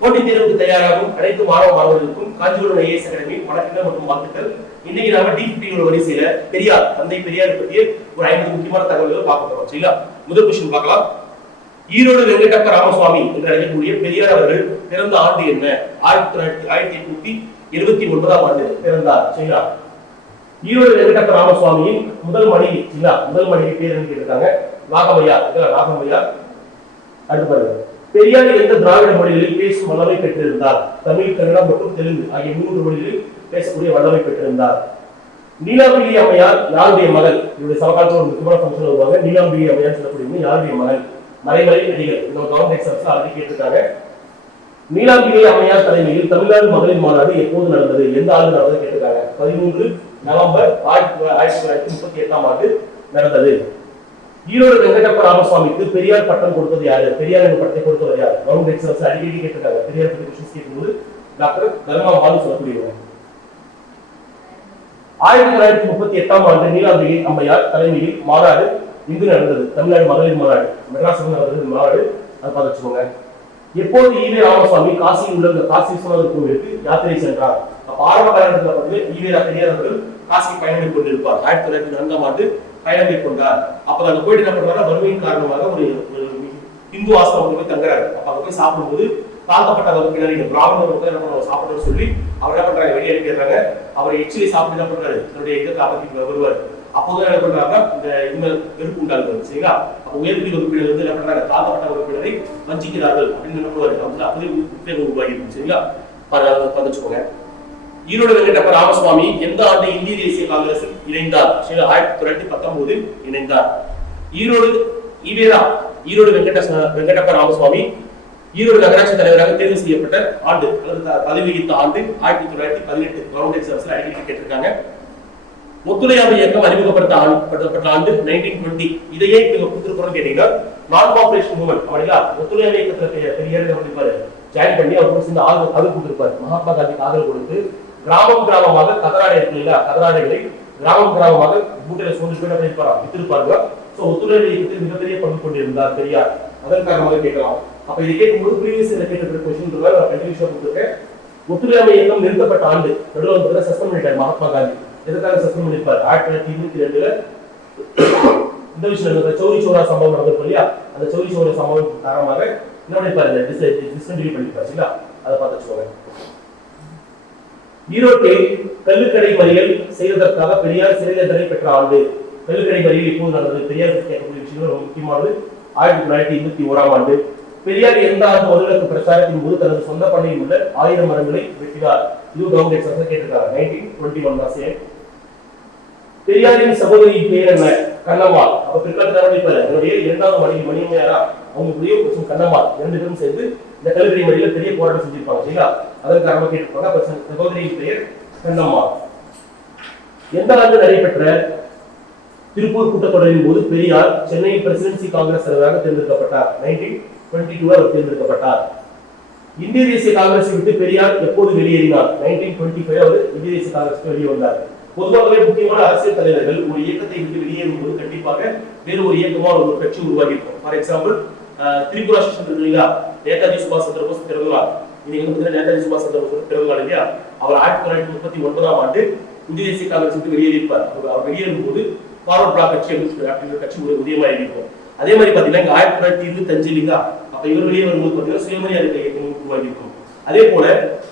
போட்டித் தேர்வுக்கு தயாராகும் அனைத்து மாணவ மாணவர்களுக்கும் காஞ்சிபுரம் ஐஏஎஸ் அகாடமி வணக்கங்கள் மற்றும் வாழ்த்துக்கள். இன்னைக்கு நாம டி பிப்டி வரிசையில பெரியார் தந்தை பெரியார் பற்றிய ஒரு ஐம்பது முக்கியமான தகவல்கள் பார்க்க போறோம். சரிங்களா? முதல் கொஸ்டின் பார்க்கலாம். ஈரோடு வெங்கடப்ப ராமசுவாமி என்று அழைக்கக்கூடிய பெரியார் அவர்கள் பிறந்த ஆண்டு என்ன? ஆயிரத்தி தொள்ளாயிரத்தி ஆயிரத்தி எட்நூத்தி இருபத்தி ஒன்பதாம் ஆண்டு பிறந்தார். சரிங்களா? ஈரோடு வெங்கடப்ப ராமசுவாமியின் முதல் மனைவி சரிங்களா? முதல் மனைவி பேர் என்று கேட்டிருக்காங்க? ராகமையா சரிங்களா? அடுத்து பாருங்க. பெரியார் எந்த திராவிட மொழிகளில் பேசும் வல்லமை பெற்றிருந்தார். தமிழ் கன்னடம் மற்றும் தெலுங்கு ஆகிய மூன்று மொழிகளில் பேசக்கூடிய வல்லமை பெற்றிருந்தார். நீலாம்பிகை அம்மையார் யாருடைய மகள்? இவருடைய சமகாலத்தில் ஒரு முக்கியமான ஃபங்க்ஷன் வருவாங்க. நீலாம்பிகை அம்மையார் சொல்லக்கூடிய யாருடைய மகள்? மறைமலை நடிகர் இந்த கவர்மெண்ட் எக்ஸாம்ஸ்ல ஆல்ரெடி கேட்டிருக்காங்க. நீலாம்பிகை அம்மையார் தலைமையில் தமிழ்நாடு மகளிர் மாநாடு எப்போது நடந்தது? எந்த ஆண்டு நடந்தது கேட்டிருக்காங்க. பதிமூன்று நவம்பர் ஆயிரத்தி ஆயிரத்தி தொள்ளாயிரத்தி முப்பத்தி எட்டாம் ஆண்டு நடந்தது. ஈரோடு வெங்கடப்ப ராமசுவாமிக்கு பெரியார் பட்டம் கொடுத்தது யாரு? பெரியார் என்ற பட்டத்தை கொடுத்தவர் யார்? கவர்மெண்ட் எக்ஸாம்ஸ் அடிக்கடி கேட்டிருக்காங்க. பெரியார் பற்றி கொஸ்டின்ஸ் கேட்கும்போது டாக்டர் தர்மா பாலு சொல்லக்கூடியவர். ஆயிரத்தி தொள்ளாயிரத்தி முப்பத்தி எட்டாம் ஆண்டு நீலாம்பிகை அம்மையார் தலைமையில் மாநாடு இங்கு நடந்தது. தமிழ்நாடு மகளிர் மாநாடு. மெட்ராஸ் நடந்தது மாநாடு. அதை பார்த்து வச்சுக்கோங்க. எப்போது ஈவே ராமசாமி காசியில் உள்ள இந்த காசி விஸ்வநாதர் கோவிலுக்கு யாத்திரை சென்றார்? அப்ப ஆரம்ப காலகட்டத்தில் பார்த்தீங்கன்னா ஈவே பெரியார் அவர்கள் காசி பயணம் மேற்கொண்டிருப்பார். ஆயிரத்தி தொள்ளாயிரத்தி நான்காம் ஆண்டு பயணம் மேற்கொண்டார் அப்ப அங்க போயிட்டு என்ன பண்றாரு வறுமையின் காரணமாக ஒரு இந்து ஆசிரமம் போய் தங்குறாரு. அப்ப அங்க போய் சாப்பிடும்போது தாழ்த்தப்பட்ட வகுப்பினர் இந்த பிராமணர் வந்து என்ன பண்ணுவோம் சாப்பிடணும்னு சொல்லி அவர் என்ன பண்றாங்க வெளியே அனுப்பிடுறாங்க அவர் எச்சிலை சாப்பிட்டு என்ன பண்றாரு தன்னுடைய எங்க காப்பாத்தி வருவார். அப்போதான் என்ன பண்றாங்க இந்த இந்த வெறுப்பு உண்டாகுது சரிங்களா? அப்ப உயர்நிலை வகுப்பினர் வந்து என்ன பண்றாங்க தாழ்த்தப்பட்ட வகுப்பினரை வஞ்சிக்கிறார்கள் அப்படின்னு என்ன பண்ணுவாரு வந்து அப்போதே உத்வேகம் உருவாகிருக்கும் சரிங்களா? பதிச்சுக்கோங்க ஈரோடு வெங்கடப்ப ராமசுவாமி எந்த ஆண்டு இந்திய தேசிய காங்கிரஸில் இணைந்தார்? ஆயிரத்தி தொள்ளாயிரத்தி பத்தொன்பது இணைந்தார். ஈரோடு ஈவேரா ஈரோடு வெங்கட வெங்கடப்ப ராமசுவாமி ஈரோடு நகராட்சி தலைவராக தேர்வு செய்யப்பட்ட ஆண்டு அல்லது பதவி வகித்த ஆண்டு ஆயிரத்தி தொள்ளாயிரத்தி பதினெட்டு கவர்மெண்ட் எக்ஸாம்ஸ்ல அடிக்கடி கேட்டிருக்காங்க ஒத்துழையாமை இயக்கம் அறிமுகப்படுத்த ஆண்டு படுத்தப்பட்ட ஆண்டு நைன்டீன் டுவெண்ட்டி இதையே இப்ப இங்க கொடுத்துருக்கோம்னு கேட்டீங்கன்னா நான் பாப்புலேஷன் மூவ்மெண்ட் அப்படிங்களா? ஒத்துழையாமை இயக்கத்துல பெரிய ஜாயின் பண்ணி அவர் சேர்ந்து ஆதரவு அது கொடுத்திருப்பாரு. மகாத்மா காந்திக்கு ஆதரவு கொடுத்து கிராமம் கிராமமாக கதராடை இருக்கு இல்லையா கதராடைகளை கிராமம் கிராமமாக மூட்டையில சூழ்ந்து போய் பண்ணிருப்பாரா வித்திருப்பாருங்க சோ ஒத்துழையாமை இயக்கத்தில் மிகப்பெரிய பங்கு கொண்டிருந்தார் பெரியார். அதன் காரணமாக கேட்கலாம். அப்ப இதை கேட்கும்போது ப்ரீவியஸ் இயர் கேட்ட கொஸ்டின் நான் கொடுத்துருக்கேன். ஒத்துழையாமை இயக்கம் நிறுத்தப்பட்ட ஆண்டு நடுவில் வந்து சஸ்பெண்ட் பண்ணிட்டார் மகாத்மா காந்தி. எதுக்காக சஸ்பெண்ட் பண்ணிருப்பார் ஆயிரத்தி தொள்ளாயிரத்தி இருபத்தி ரெண்டுல இந்த விஷயம் நடந்த சௌரி சோரா சம்பவம் நடந்திருக்கும் இல்லையா? அந்த சௌரி சோரா சம்பவம் காரணமாக என்ன பண்ணிருப்பாரு டிஸ்கண்டினியூ பண்ணிருப்பாரு சரிங்களா? அதை பார்த்து சொல்றேன். ஈரோட்டில் கல்லுக்கடை மறியல் செய்வதற்காக பெரியார் சிறை தண்டனை பெற்ற ஆண்டு. கல்லுக்கடை மறியல் இப்போது நடந்தது? பெரியார் கேட்கக்கூடிய விஷயங்கள் ரொம்ப முக்கியமானது. ஆயிரத்தி தொள்ளாயிரத்தி இருபத்தி ஓராம் ஆண்டு பெரியார் எந்த ஆண்டு முதலுக்கு பிரச்சாரத்தின் போது தனது சொந்த பண்ணையில் உள்ள ஆயிரம் மரங்களை வெட்டினார். இது கவர்மெண்ட் எக்ஸாம்ஸ் கேட்டிருக்காங்க. நைன்டீன் டுவெண்ட்டி ஒன் தான் சேம் பெரியாரின் சகோதரியின் பேர் என்ன? கண்ணம்மாள் அவர் பிற்காலத்தில் ஆரம்பிப்பாரு என்னுடைய இரண்டாவது மனைவி மணியம்மையாரா? அவங்க புரிய கொஞ்சம் கண்ணம்மாள் இரண்டு பேரும் சேர்ந்து இந்த கல்விக்கடை மொழியில பெரிய போராட்டம் செஞ்சிருப்பாங்க சரிங்களா? அதற்கு அரம்ப கேட்டிருப்பாங்க. அப்ப சகோதரியின் பெயர் கண்ணம்மா. எந்த ஆண்டு நடைபெற்ற திருப்பூர் கூட்டத்தொடரின் போது பெரியார் சென்னை பிரசிடென்சி காங்கிரஸ் தலைவராக தேர்ந்தெடுக்கப்பட்டார். நைன்டீன் டுவெண்ட்டி டூ அவர் தேர்ந்தெடுக்கப்பட்டார். இந்திய தேசிய காங்கிரஸை விட்டு பெரியார் எப்போது வெளியேறினார்? நைன்டீன் டுவெண்ட்டி ஃபைவ் அவர் இந்திய தேசிய காங்கிரஸ் வெளியே வந்தார். பொதுவாகவே முக்கியமான அரசியல் தலைவர்கள் ஒரு இயக்கத்தை விட்டு வெளியேறும் போது கண்டிப்பாக வேறு ஒரு இயக்கமா ஒரு கட்சி உருவாகி இருக்கும் ஃபார் எக்ஸாம்பிள் திரிபுரா ஸ்டேஷன் இருக்கு இல்லையா? நேதாஜி சுபாஷ் சந்திர போஸ் பிறந்த நாள் இன்னைக்கு நேதாஜி சுபாஷ் சந்திர போஸ் பிறந்த நாள் இல்லையா? அவர் ஆயிரத்தி தொள்ளாயிரத்தி முப்பத்தி ஒன்பதாம் ஆண்டு இந்திய தேசிய காங்கிரஸ் விட்டு வெளியேறியிருப்பார். அவர் அவர் வெளியேறும் போது ஃபார்வர்ட் பிளாக் கட்சி அப்படின்னு அப்படிங்கிற கட்சி ஒரு உதயமா இருக்கும் அதே மாதிரி பாத்தீங்கன்னா இங்க ஆயிரத்தி தொள்ளாயிரத்தி இருபத்தி அஞ்சு இல்லைங்களா? அப்ப இவர் வெளியே வரும்போது பாத்தீங்கன்னா சுயமரியாதை இயக்கம் உருவாகி இருக்கும். அதே போல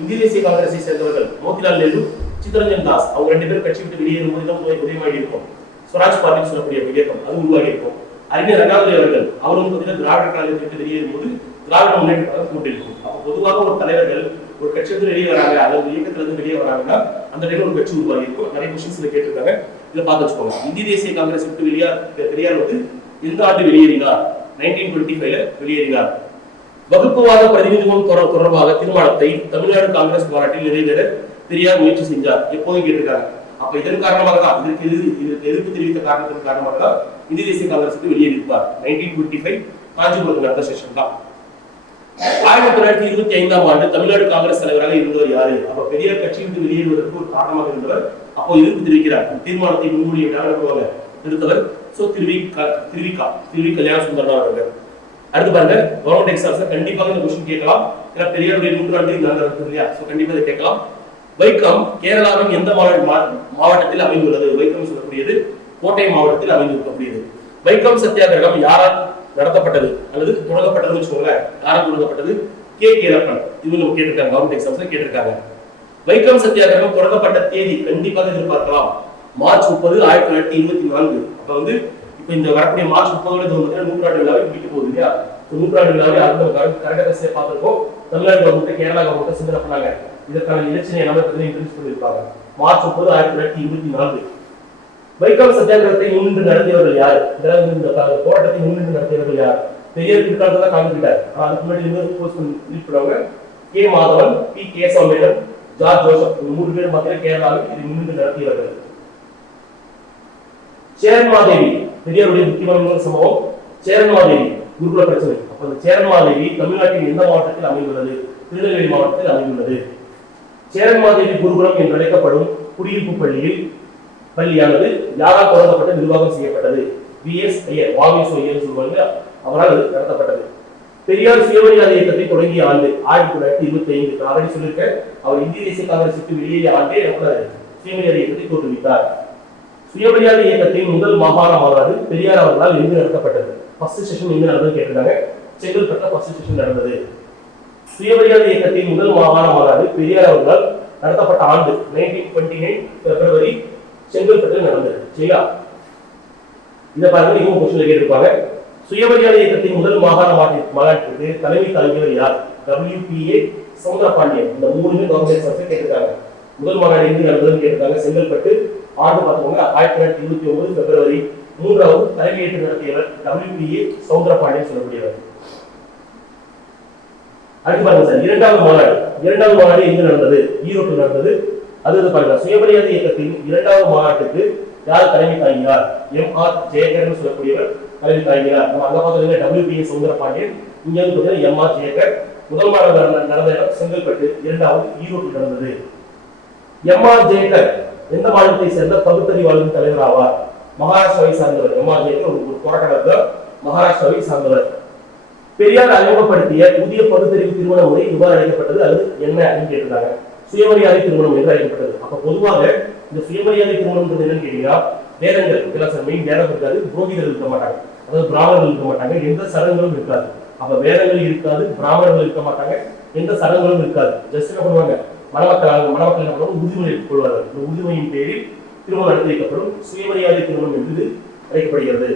இந்திய தேசிய காங்கிரஸை சேர்ந்தவர்கள் மோதிலால் நேரு சித்தரஞ்சன் தாஸ் அவங்க ரெண்டு பேரும் கட்சி விட்டு வெளியேறும் போது தான் உதயமாகி இருக்கும். ஸ்வராஜ் பார்ட்டின்னு சொல்லக்கூடிய இயக்கம் அது உருவாகி இருக்கும். அறிஞர் அண்ணாதுரை அவர்கள் அவரும் பார்த்தீங்கன்னா திராவிட கழகத்தை விட்டு வெளியேறும் போது திராவிட முன்னேற்ற கூட்டிருக்கும் அப்ப பொதுவாக ஒரு தலைவர்கள் ஒரு கட்சியிலிருந்து வெளியே வராங்க அல்லது இயக்கத்துல இருந்து வெளியே வராங்கன்னா அந்த டைம்ல ஒரு கட்சி உருவாகி இருக்கும் நிறைய கொஸ்டின்ஸ்ல கேட்டிருக்காங்க. இதை பார்த்து வச்சுக்கோங்க. இந்திய தேசிய காங்கிரஸ் விட்டு வெளியா பெரியார் வந்து எந்த ஆண்டு வெளியேறினார் நைன்டீன் டுவெண்ட்டி ஃபைவ்ல வெளியேறினார் வகுப்புவாத பிரதிநிதித்துவம் தொடர்பாக தீர்மானத்தை தமிழ்நாடு காங்கிரஸ் மாநாட்டில் நிறைவேற பெரியார் முயற்சி செஞ்சார். எப்போதும் கேட்டிருக்காங்க. அப்ப இதன் காரணமாக தான் இதற்கு எதிர் இதற்கு எதிர்ப்பு தெரிவித்த காரணத்தின் காரணமாக தான் இந்திய தேசிய காங்கிரசுக்கு இருப்பார் நைன்டீன் டுவெண்ட்டி ஃபைவ் காஞ்சிபுரத்தில் நடந்த செஷன் தான் ஆயிரத்தி தொள்ளாயிரத்தி இருபத்தி ஐந்தாம் ஆண்டு தமிழ்நாடு காங்கிரஸ் தலைவராக இருந்தவர் யாரு? அப்ப பெரியார் கட்சி விட்டு வெளியேறுவதற்கு ஒரு காரணமாக இருந்தவர். அப்போ எதிர்ப்பு தெரிவிக்கிறார். தீர்மானத்தை முன்மொழியாக அனுப்புவாங்க? இருந்தவர் சோ திருவி க- திருவிகா திருவி கல்யாண சுந்தரனா அவர்கள். அடுத்து பாருங்க கவர்மெண்ட் எக்ஸாம்ஸ் கண்டிப்பாக இந்த கொஸ்டின் கேட்கலாம். ஏன்னா பெரியாருடைய நூற்றாண்டு நடந்திருக்கு இல்லையா? சோ கண்டிப்பா இதை கேட்கலாம். வைக்கம் கேரளாவின் எந்த மாவட்ட மா- மாவட்டத்தில் அமைந்துள்ளது? வைக்கம் சொல்லக்கூடியது கோட்டை மாவட்டத்தில் அமைந்திருக்கக்கூடியது. வைக்கம் சத்தியாகிரகம் யாரால் நடத்தப்பட்டது? அல்லது தொடங்கப்பட்டதுன்னு வச்சுக்கோங்களேன். யாரால் தொடங்கப்பட்டது? கே. கீரப்பன். இது நம்ம கேட்டிருக்காங்க. கவர்மெண்ட் எக்ஸாம்ஸ்ல கேட்டிருக்காங்க. வைக்கம் சத்தியாகிரகம் தொடங்கப்பட்ட தேதி கண்டிப்பாக எதிர்பார்க்கலாம். மார்ச் முப்பது ஆயிரத்தி தொள்ளாயிரத்தி இருபத்தி நான்கு. அப்ப வந்து இப்ப இந்த வரக்கூடிய மார்ச் முப்பதோட வந்து நூற்றாண்டு விழாவை முடிக்க போகுது இல்லையா? நூற்றாண்டு விழாவை அந்த கரெக்டாக பார்த்துருக்கோம். தமிழக கவர்மெண்ட் கேரளா கவர்மெண்ட் சிந்தனை பண்ணாங்க. இதற்கான எலெக்ஷன் எல்லாமே பத்தி இன்ட்ரடியூஸ் பண்ணியிருப்பாங்க. மார்ச் முப்பது ஆயிரத்தி தொள்ளாயிரத்தி இருபத்தி நான்கு. வைக்கம் சத்தியாகிரகத்தை முன்னின்று நடத்தியவர்கள் யார்? இதெல்லாம் இந்த போராட்டத்தை முன்னின்று நடத்தியவர்கள் யார்? பெரிய பிற்காலத்தில் தான் காமிக்கிட்டார் ஆனால் அதுக்கு முன்னாடி இன்னொரு போஸ்ட் லீட் பண்ணுவாங்க கே மாதவன் பி கேசவ மேனன் ஜார்ஜ் ஜோசப். மூணு பேரும் பார்த்தீங்கன்னா கேரளாவில் இதை முன்னின்று நடத்தியவர்கள். சேரன்மாதேவி பெரியவருடைய முக்கியமான சம்பவம். சேரன்மாதேவி குருகுல பிரச்சனை அப்ப அந்த சேரன்மாதேவி தமிழ்நாட்டின் எந்த மாவட்டத்தில் அமைந்துள்ளது? திருநெல்வேலி மாவட்டத்தில் அமைந்துள்ளது. சேரன்மாதேவி குருகுலம் என்று அழைக்கப்படும் குடியிருப்பு பள்ளியில் பள்ளியானது யாரால் தொடங்கப்பட்டு நிர்வாகம் செய்யப்பட்டது? வி. எஸ். ஐயர் வாவிஸ் ஐயர் சொல்லுவாங்க. அவரால் நடத்தப்பட்டது. பெரியார் சுயமரியாதை இயக்கத்தை தொடங்கிய ஆண்டு ஆயிரத்தி தொள்ளாயிரத்தி இருபத்தி ஐந்து நான் ஆல்ரெடி சொல்லியிருக்கேன் அவர் இந்திய தேசிய காங்கிரஸ் விட்டு வெளியேறிய ஆண்டே எவ்வளவு சுயமரியாதை இயக்கத்தை தோற்றுவித்தார். சுயமரியாதை இயக்கத்தின் முதல் மாகாண மாநாடு பெரியார் அவர்களால் எங்கு நடத்தப்பட்டது. ஃபர்ஸ்ட் செஷன் எங்க நடந்தது கேட்டிருக்காங்க. செங்கல்பட்டுல ஃபர்ஸ்ட் செஷன் நடந்தது. சுயமரியாதை இயக்கத்தின் முதல் மாகாண மாநாடு பெரியார் அவர்களால் நடத்தப்பட்ட ஆண்டு நைன்டீன் டுவெண்ட்டி நைன் பிப்ரவரி செங்கல்பட்டில் நடந்தது. சரிங்களா இதை பாருங்க மிகவும் கொஸ்டின் கேட்டிருப்பாங்க. சுயமரியாதை இயக்கத்தின் முதல் மாகாண மாநாட்டு மாநாட்டிற்கு தலைமை தலைவர் யார்? டபிள்யூபிஏ சௌந்தரபாண்டியன் இந்த மூணுமே கவர்மெண்ட் எக்ஸாம்ஸ்ல கேட்டிருக்காங்க. முதல் மாநாடு எங்கு நடந்ததுன்னு கேட்டிருக்காங்க. செங்கல்பட்டு ஆண்டு பார்த்தவங்க ஆயிரத்தி தொள்ளாயிரத்தி இருபத்தி ஒன்பது பிப்ரவரி மூன்றாவது தலைமையேற்று நடத்தியவர் டபிள்யூபிஏ சௌந்தரபாண்டியன் சொல்லக்கூடியவர். அடுத்து பாருங்க சார் இரண்டாவது மாநாடு. இரண்டாவது மாநாடு எங்கு நடந்தது? ஈரோட்டில் நடந்தது. அது வந்து பாருங்க சுயமரியாதை இயக்கத்தின் இரண்டாவது மாநாட்டுக்கு யார் தலைமை தாங்கினார்? எம் ஆர் ஜெயகர்னு சொல்லக்கூடியவர் தலைமை தாங்கினார். நம்ம அங்க பார்த்ததுல டபிள்யூபிஏ சௌந்தரபாண்டியன் இங்க வந்து பார்த்தீங்கன்னா எம் ஆர் ஜெயகர் முதல் மாநாடு நடந்த- நடந்த இடம் செங்கல்பட்டு இரண்டாவது ஈரோட்டில் நடந்தது. எம் ஆர் ஜெயகர் எந்த மாநிலத்தை சேர்ந்த பகுத்தறிவாளரின் தலைவர் ஆவார்? மகாராஷ்டிராவை சார்ந்தவர். எம் ஒரு ஒரு போராட்டக்காரர் மகாராஷ்டிராவை சார்ந்தவர். பெரியார் அறிமுகப்படுத்திய புதிய பகுத்தறிவு திருமண முறை இவ்வாறு அழைக்கப்பட்டது? அது என்ன அப்படின்னு கேட்டிருந்தாங்க. சுயமரியாதை திருமணம் என்று அழைக்கப்பட்டது? அப்ப பொதுவாக இந்த சுயமரியாதை திருமணம் என்னன்னு கேட்டீங்கன்னா நேரங்கள் இதெல்லாம் மெயின் நேரம் இருக்காது புரோகிதர்கள் இருக்க மாட்டாங்க. அதாவது பிராமணர்கள் இருக்க மாட்டாங்க எந்த சடங்குகளும் இருக்காது. அப்ப வேதங்கள் இருக்காது பிராமணர்கள் இருக்க மாட்டாங்க எந்த சடங்குகளும் இருக்காது. ஜஸ்ட் என்ன பண்ணுவாங்க? மணமக்கள் மணமக்கள் என்ன பண்ணுவாங்க? உறுதிமொழி கொள்வார்கள். இந்த உறுதிமொழியின் பேரில் திருமணம் நடத்தி வைக்கப்படும் சுயமரியாதை திருமணம் என்று அழைக்கப்படுகிறது.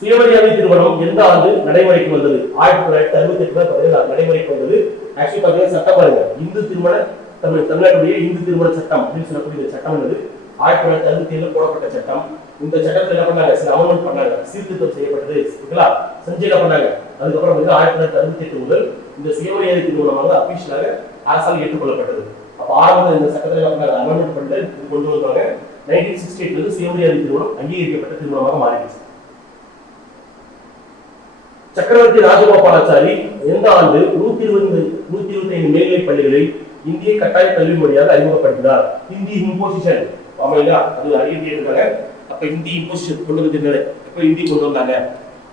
சுயமரியாதை திருமணம் எந்த ஆண்டு நடைமுறைக்கு வந்தது? ஆயிரத்தி தொள்ளாயிரத்தி அறுபத்தி எட்டுல நடைமுறைக்கு வந்தது. ஆக்சுவலி பார்த்தீங்கன்னா சட்டம் பாருங்க. இந்து திருமண தமிழ் தமிழ்நாட்டுடைய இந்து திருமண சட்டம் அப்படின்னு சொல்லக்கூடிய சட்டம் என்பது ஆயிரத்தி தொள்ளாயிரத்தி அறுபத்தி ஏழுல போடப்பட்ட சட்டம். இந்த சட்டத்தில் என்ன பண்ணாங்க? சில அமெண்ட்மெண்ட் பண்ணாங்க. சீர்திருத்தம் செய்யப்பட்டது. ஓகேங்களா செஞ்சு என்ன பண்ணாங்க. அதுக்கப்புறம் வந்து ஆயிரத்தி தொள்ளாயிரத்தி அறுபத்தி எட்டு முதல் இந்த சுயமரியாதை திருமணம் வந்து அபிஷியலாக அரசால் ஏற்றுக்கொள்ளப்பட்டது. அப்ப ஆரம்பத்தில் இந்த சட்டத்தில் என்ன பண்ணாங்க அமெண்ட்மெண்ட் பண்ணிட்டு கொண்டு வந்தாங்க. நைன்டீன் சிக்ஸ்டி எயிட்ல இருந்து சுயமரியாதை திருமணம் அங்கீகரிக்கப்பட்ட திருமணமாக மாறிடுச்சு. சக்கரவர்த்தி ராஜகோபாலாச்சாரி எந்த ஆண்டு நூத்தி இருபது நூத்தி இருபத்தி ஐந்து மேல்நிலை பள்ளிகளில் இந்திய கட்டாய கல்வி மொழியாக அறிமுகப்படுத்தினார். ஹிந்தி இம்போசிஷன் ஆமாங்களா? அது அறிவிக்க இருக்காங்க. அப்ப ஹிந்தி இம்போசிஷன் கொண்டு வந்து அப்ப ஹிந்தி கொண்டு வந்தாங்க?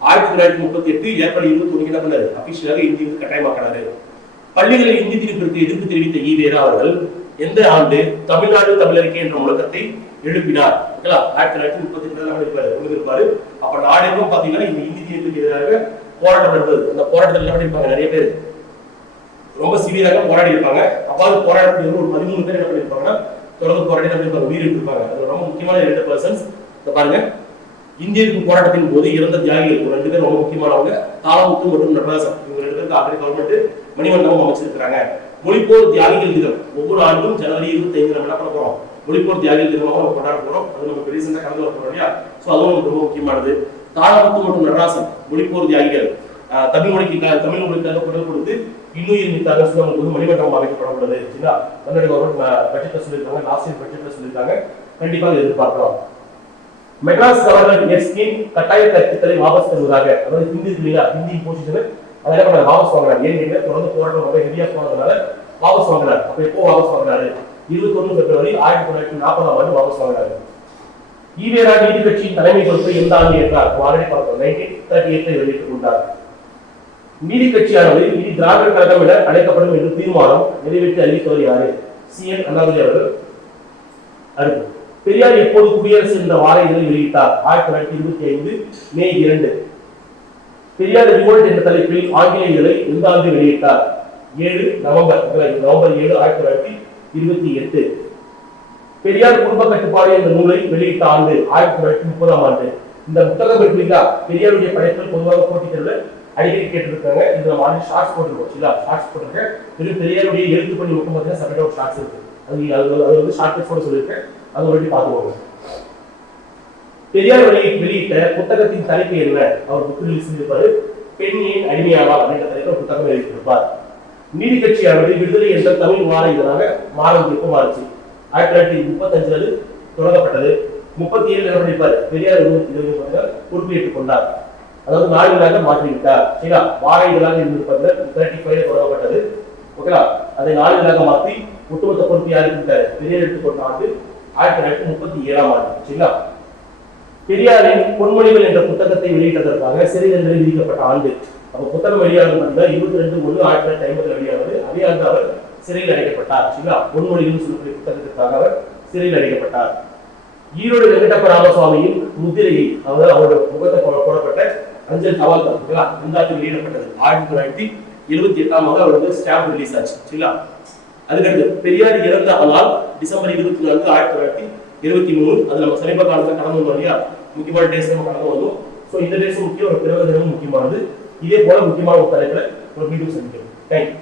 ஆயிரத்தி தொள்ளாயிரத்தி முப்பத்தி எட்டு ஏப்ரல் இருபத்தி ஒண்ணு என்ன பண்ணாரு? அபிஷியலாக ஹிந்தி வந்து கட்டாயமாக்கினாரு. பள்ளிகளில் இந்தி திணிப்பிற்கு எதிர்ப்பு தெரிவித்த ஈவேரா அவர்கள் எந்த ஆண்டு தமிழ்நாடு தமிழறிக்கை என்ற முழக்கத்தை எழுப்பினார். ஓகேங்களா ஆயிரத்தி தொள்ளாயிரத்தி முப்பத்தி எட்டுல இருப்பாரு இருப்பாரு அப்ப நாடெங்கும் பாத்தீங்கன்னா இந்த இந்தி திணிப்புக்கு எதிராக போராட்டம் நடந்தது. அந்த போராட்டத்தில் என்ன பண்ணிருப்பாங்க நிறைய பேர் ரொம்ப சிவியராக போராடி இருப்பாங்க. அப்பாவது போராட்டத்தில் ஒரு பதிமூணு பேர் என்ன பண்ணிருப்பாங்கன்னா தொடர்ந்து போராடி என்ன பண்ணிருப்பாங்க உயிர் இருப்பாங்க அது ரொம்ப முக்கியமான ரெண்டு பர்சன்ஸ் பாருங்க. இந்தியர்கள் போராட்டத்தின் போது இறந்த தியாகிகள் ஒரு ரெண்டு பேர் ரொம்ப முக்கியமானவங்க தாளமுத்து மற்றும் நடராசன் இவங்க ரெண்டு பேருக்கு ஆல்ரெடி கவர்மெண்ட் மணிமண்டபம் அமைச்சிருக்கிறாங்க. மொழிப்போர் தியாகிகள் தினம். ஒவ்வொரு ஆண்டும் ஜனவரி இருபத்தி ஐந்து நம்ம என்ன பண்ண போறோம்? மொழிப்போர் தியாகிகள் தினமாக நம்ம கொண்டாட போறோம். அது நமக்கு ரீசெண்டா கடந்து வர போறோம் இல்லையா? சோ அதுவும் ரொம்ப முக்கியமானது. தாளமுத்து மற்றும் நடராசன் மொழிப்போர் தியாகிகள். ஆஹ், தமிழ் மொழிக்கு தமிழ் மொழிக்காக குரல் கொடுத்து இன்னுயிர் நீத்தாங்க சொல்லி போது மணிமண்டபம் அமைக்கப்படக்கூடாது. சரிங்களா தமிழ்நாடு கவர்மெண்ட் பட்ஜெட்ல சொல்லியிருக்காங்க. லாஸ்ட் இயர் பட்ஜெட்ல சொல்லியிருக்காங்க. கண்டிப்பாக எதிர்பார்க்கலாம். மெட்ராஸ் கவர்னர் எஸ்கின் கட்டாய கற்பித்தலை வாபஸ் தருவதாக அதாவது ஹிந்தி இருக்கு இல்லையா ஹிந்தி பொசிஷன் அதை என்ன வாபஸ் வாங்கினார். ஏன் தொடர்ந்து போராட்டம் ரொம்ப ஹெவியாக போனதுனால வாபஸ் வாங்கினார். அப்ப எப்போ வாபஸ் வாங்கினாரு? இருபத்தொன்னு பிப்ரவரி ஆயிரத்தி தொள்ளாயிரத்தி நாற்பதாம் ஆண்டு வாபஸ் வாங்கினாரு. ஈவேரா நீதி கட்சியின் தலைமை பொறுப்பு எந்த ஆண்டு ஏற்றார் ஆல்ரெடி பார்த்தோம் நைன்டீன் தேர்ட்டி எயிட்ல வெளியிட்டுக் கொண்டார். நீதி கட்சியானது இனி திராவிட கழகம் என அழைக்கப்படும் என்று தீர்மானம் நிறைவேற்றி அறிவித்தவர் யாரு? சி என் அண்ணாதுரை அவர்கள். அடுத்து. பெரியார் எப்போது குடியரசு என்ற வார இதழை வெளியிட்டார்? ஆயிரத்தி தொள்ளாயிரத்தி இருபத்தி ஐந்து மே இரண்டு. பெரியார் ரிவோல்ட் என்ற தலைப்பில் ஆங்கில இதழை எந்த ஆண்டு வெளியிட்டார்? ஏழு நவம்பர் நவம்பர் ஏழு ஆயிரத்தி தொள்ளாயிரத்தி இருபத்தி எட்டு. பெரியார் குடும்ப கட்டுப்பாடு என்ற நூலை வெளியிட்ட ஆண்டு ஆயிரத்தி தொள்ளாயிரத்தி முப்பதாம் ஆண்டு. இந்த புத்தகம் இருக்குங்களா பெரியாருடைய படைப்புகள் பொதுவாக போட்டித் அடிக்கடி கேட்டிருக்காங்க. இது நம்ம ஆல்ரெடி ஷார்ட்ஸ் போட்டிருக்கோம். சரிங்களா ஷார்ட்ஸ் போட்டிருக்கேன். பெரியாருடைய எழுத்து பணி மட்டும் பார்த்தீங்கன்னா செப்பரேட் ஒரு ஷார்ட்ஸ் இருக்கு. அது அது அது வந்து ஷார்ட் கூட சொல்லியிருக்கேன். அது ஒரு வாட்டி பெரியார் வழியை வெளியிட்ட புத்தகத்தின் தலைப்பு என்ன? அவர் புக்கு ரிலீஸ் பெண் ஏன் அடிமையாவா அப்படின்ற தலைப்பில் புத்தகம் எழுதியிருப்பார் நீதி கட்சியானது விடுதலை என்ற தமிழ் வார இதழாக மாறும் எப்போ மாறுச்சு ஆயிரத்தி தொள்ளாயிரத்தி முப்பத்தஞ்சுல அது தொடங்கப்பட்டது. முப்பத்தி ஏழு என்ன பெரியார் பொறுப்பேற்றுக் கொண்டார். அதாவது நாளிதழாக மாற்றிவிட்டார். சரிங்களா வார இதழாக இருந்திருப்பதுல தேர்ட்டி ஃபைவ் தொடங்கப்பட்டது ஓகேங்களா அதை நாளிதழாக மாற்றி ஒட்டுமொத்த பொறுப்பு யாருக்கு பெரியார் எடுத்துக்கொண்ட ஆண்டு ஆயிரத்தி தொள்ளாயிரத்தி முப்பத்தி ஏழாம் ஆண்டு சரிங்களா? பெரியாரின் பொன்மொழிகள் என்ற புத்தகத்தை வெளியிட்டதற்காக சிறை தண்டனை விதிக்கப்பட்ட ஆண்டு. அப்ப புத்தகம் வெளியாகும் அந்த இருபத்தி ரெண்டு ஒன்று ஆயிரத்தி தொள்ளாயிரத்தி ஐம்பதுல வெளியானது. அதே ஆண்டு அவர் சிறையில் அடைக்கப்பட்டார் சரிங்களா? பொன்மொழிகள் சொல்லக்கூடிய புத்தகத்திற்காக அவர் சிறையில் அடைக்கப்பட்டார். ஈரோடு வெங்கடப்ப ராமசுவாமியின் முத்திரையை அதாவது அவருடைய முகத்தை போடப்பட்ட அஞ்சல் தபால் தான் ஆண்டு வெளியிடப்பட்டது. ஆயிரத்தி தொள்ளாயிரத்தி எழுபத்தி எட்டாம் ஆண்டு அவர் வந்து ஸ்டாம்ப் ரிலீஸ் ஆச்சு சரிங்களா? அதுக்கடுத்து பெரியார் இறந்த நாள் டிசம்பர் இருபத்தி நான்கு ஆயிரத்தி தொள்ளாயிரத்தி இருபத்தி மூணு அது நம்ம சமீப காலத்துல கடந்து வந்தோம் இல்லையா? முக்கியமான டேஸ் நம்ம கடந்து வந்தோம். ஸோ இந்த டேஸ் முக்கியம் ஒரு பிறகு தினமும் முக்கியமானது. இதே போல முக்கியமான ஒரு தலைப்புல ஒரு மீண்டும் சந்திக்கிறோம். தேங்க்யூ